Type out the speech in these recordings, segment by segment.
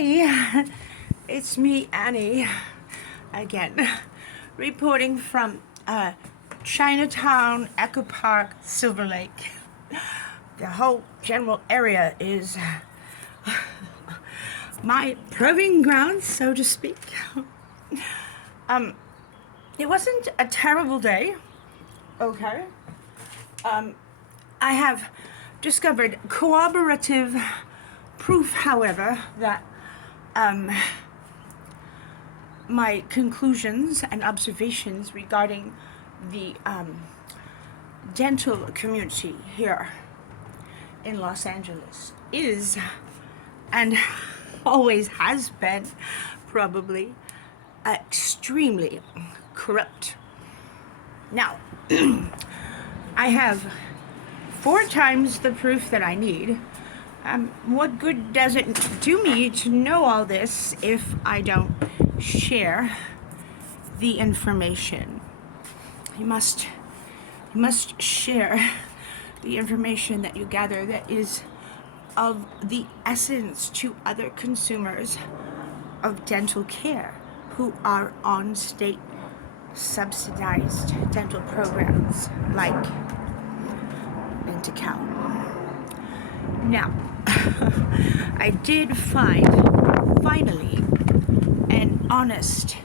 Hi, it's me, Annie, again, reporting from Chinatown, Echo Park, Silver Lake. The whole general area is my proving ground, so to speak. It wasn't a terrible day, okay? I have discovered corroborative proof, however, that my conclusions and observations regarding the dental community here in Los Angeles is, and always has been, probably, extremely corrupt. Now, I have 4 times the proof that I need. What good does it do me to know all this if I don't share the information? You must share the information that you gather that is of the essence to other consumers of dental care who are on state subsidized dental programs like Medi-Cal. Now, I did find, finally, an honest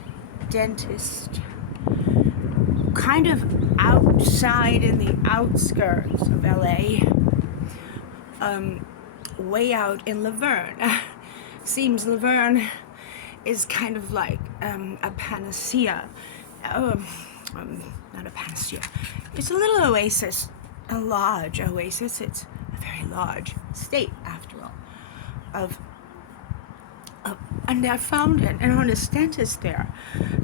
dentist, kind of outside in the outskirts of LA, way out in Laverne. Seems Laverne is kind of like a panacea. Not a panacea. It's a little oasis, a large oasis. It's a very large state, after all. And I found an honest dentist there.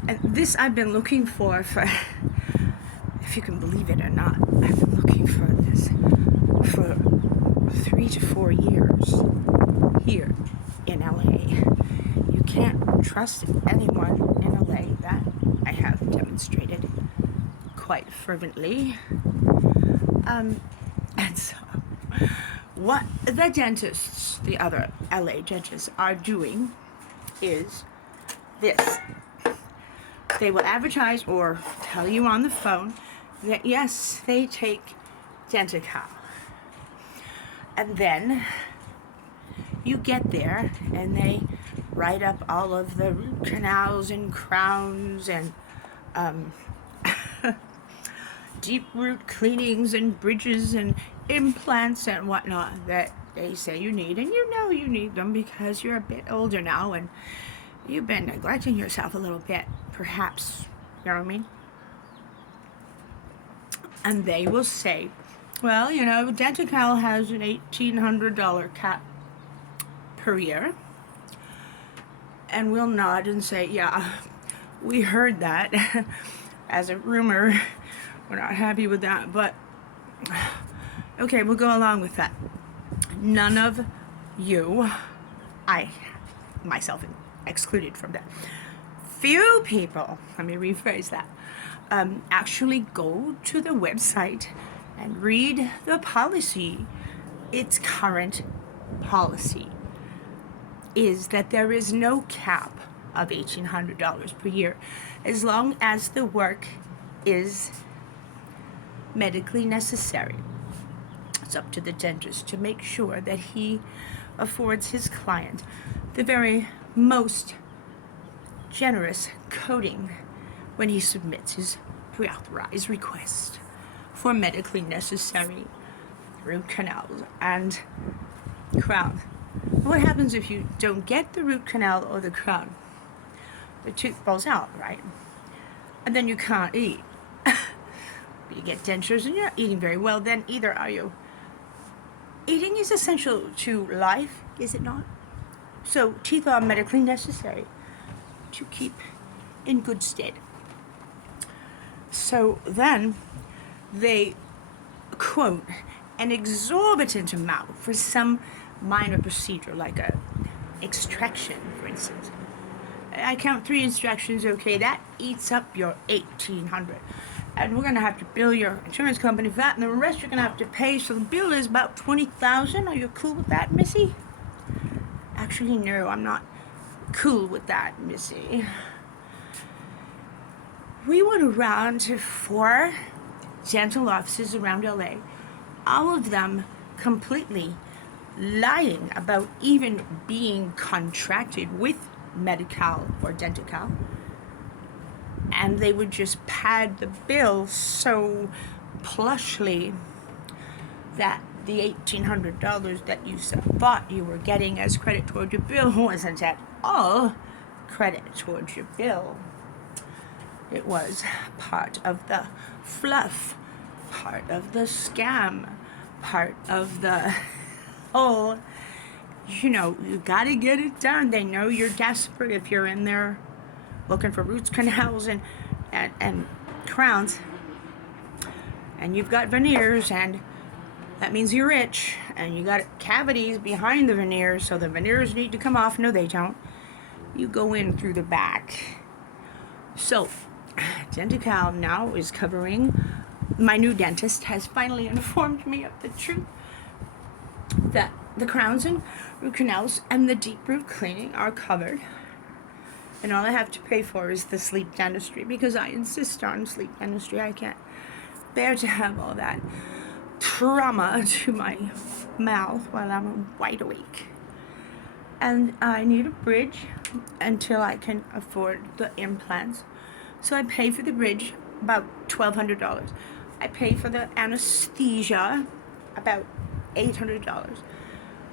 And this I've been looking for, if you can believe it or not, I've been looking for this for 3 to 4 years here in LA. You can't trust anyone in LA. That I have demonstrated quite fervently. And so, what the dentists, the other LA dentists, are doing is this. They will advertise or tell you on the phone that yes, they take Denti-Cal. And then you get there and they write up all of the root canals and crowns and deep root cleanings and bridges and implants and whatnot that they say you need, and you know you need them because you're a bit older now and you've been neglecting yourself a little bit, perhaps, you know what I mean? And they will say, well, you know, Denti-Cal has an $1,800 cap per year, and we'll nod and say, yeah, we heard that as a rumor. We're not happy with that, but okay, we'll go along with that. None of you, I myself excluded from that, few people, let me rephrase that, actually go to the website and read the policy. Its current policy is that there is no cap of $1,800 per year as long as the work is medically necessary. It's up to the dentist to make sure that he affords his client the very most generous coding when he submits his pre-authorized request for medically necessary root canals and crown. What happens if you don't get the root canal or the crown? The tooth falls out, right? And then you can't eat. You get dentures and you're not eating very well, then either are you. Eating is essential to life, is it not? So teeth are medically necessary to keep in good stead. So then they quote an exorbitant amount for some minor procedure, like a extraction, for instance. I count 3 extractions, okay, that eats up your $1,800. And we're gonna have to bill your insurance company for that, and the rest you're gonna have to pay. So the bill is about $20,000. Are you cool with that, Missy? Actually, no, I'm not cool with that, Missy. We went around to 4 dental offices around LA, all of them completely lying about even being contracted with Medi-Cal or Dental-Cal. And they would just pad the bill so plushly that the $1,800 that you thought you were getting as credit toward your bill wasn't at all credit towards your bill. It was part of the fluff, part of the scam, part of the whole, you gotta get it done. They know you're desperate if you're in there looking for roots canals and crowns, and you've got veneers, and that means you're rich, and you got cavities behind the veneers, so the veneers need to come off. No, they don't. You go in through the back. So Dental-Cal now is covering, my new dentist has finally informed me of the truth, that the crowns and root canals and the deep root cleaning are covered. And all I have to pay for is the sleep dentistry, because I insist on sleep dentistry. I can't bear to have all that trauma to my mouth while I'm wide awake. And I need a bridge until I can afford the implants. So I pay for the bridge about $1,200. I pay for the anesthesia about $800.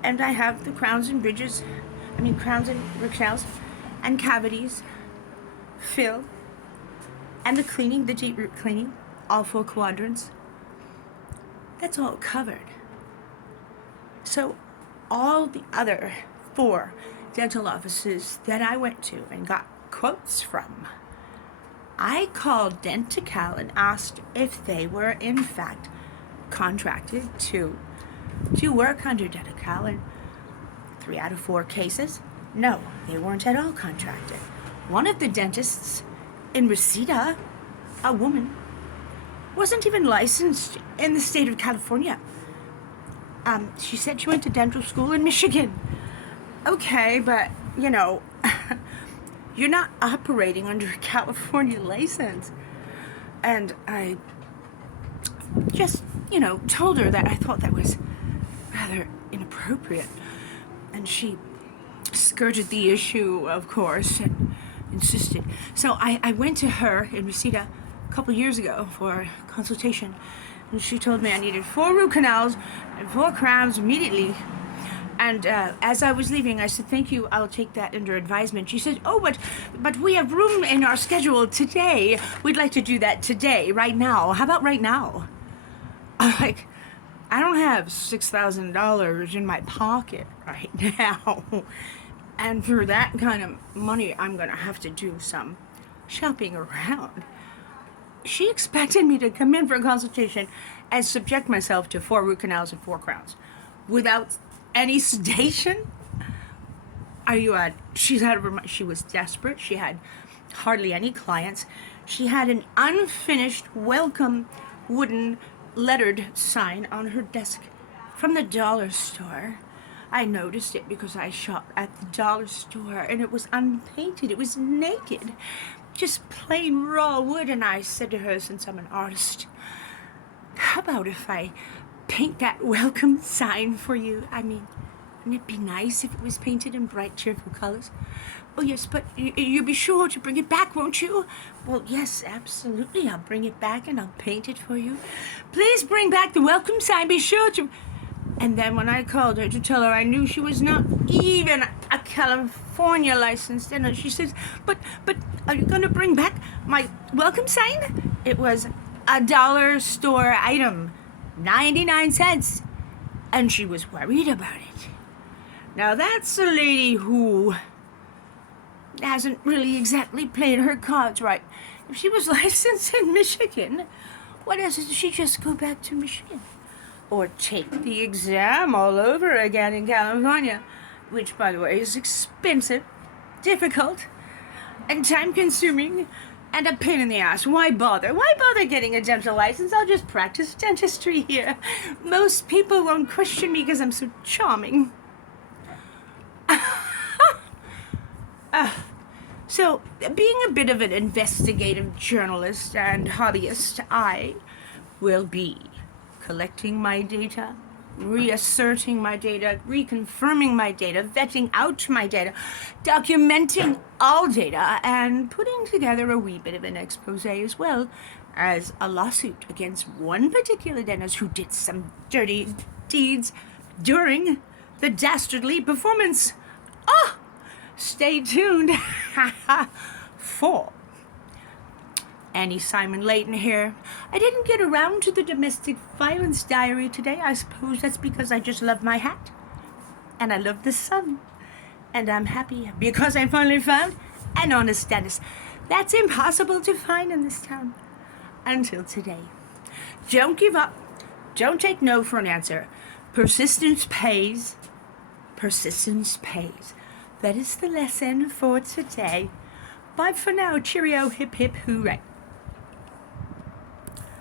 And I have the crowns and root canals and cavities filled, and the cleaning, the deep root cleaning, all 4 quadrants. That's all covered. So all the other 4 dental offices that I went to and got quotes from, I called Dental-Cal and asked if they were in fact contracted to work under Dental-Cal, and 3 out of 4 cases, no, they weren't at all contracted. One of the dentists in Reseda, a woman, wasn't even licensed in the state of California. She said she went to dental school in Michigan. Okay, but, you're not operating under a California license. And I just, told her that I thought that was rather inappropriate. And she skirted the issue, of course, and insisted. So I went to her in Reseda a couple years ago for a consultation, and she told me I needed 4 root canals and 4 crowns immediately. And as I was leaving, I said, "Thank you, I'll take that under advisement." She said, "Oh, but we have room in our schedule today. We'd like to do that today, right now. How about right now?" I'm like, I don't have $6,000 in my pocket right now. And for that kind of money, I'm going to have to do some shopping around. She expected me to come in for a consultation and subject myself to 4 root canals and 4 crowns without any sedation. She was desperate. She had hardly any clients. She had an unfinished welcome wooden lettered sign on her desk from the dollar store. I noticed it because I shop at the dollar store, and it was unpainted. It was naked, just plain raw wood. And I said to her, since I'm an artist, how about if I paint that welcome sign for you? I mean, wouldn't it be nice if it was painted in bright, cheerful colors? Oh, yes, but you'll be sure to bring it back, won't you? Well, yes, absolutely. I'll bring it back and I'll paint it for you. Please bring back the welcome sign. Be sure to... And then when I called her to tell her I knew she was not even a California licensed dentist, she says, but are you going to bring back my welcome sign? It was a dollar store item, 99 cents. And she was worried about it. Now that's a lady who hasn't really exactly played her cards right. If she was licensed in Michigan, why doesn't she just go back to Michigan? Or take the exam all over again in California, which, by the way, is expensive, difficult, and time-consuming, and a pain in the ass. Why bother? Why bother getting a dental license? I'll just practice dentistry here. Most people won't question me because I'm so charming. So, being a bit of an investigative journalist and hobbyist, I will be collecting my data, reasserting my data, reconfirming my data, vetting out my data, documenting all data, and putting together a wee bit of an expose as well as a lawsuit against one particular dentist who did some dirty deeds during the dastardly performance. Stay tuned for Annie Simon Layton here. I didn't get around to the domestic violence diary today. I suppose that's because I just love my hat. And I love the sun. And I'm happy because I finally found an honest dentist. That's impossible to find in this town. Until today. Don't give up. Don't take no for an answer. Persistence pays. Persistence pays. That is the lesson for today. Bye for now. Cheerio, hip hip hooray.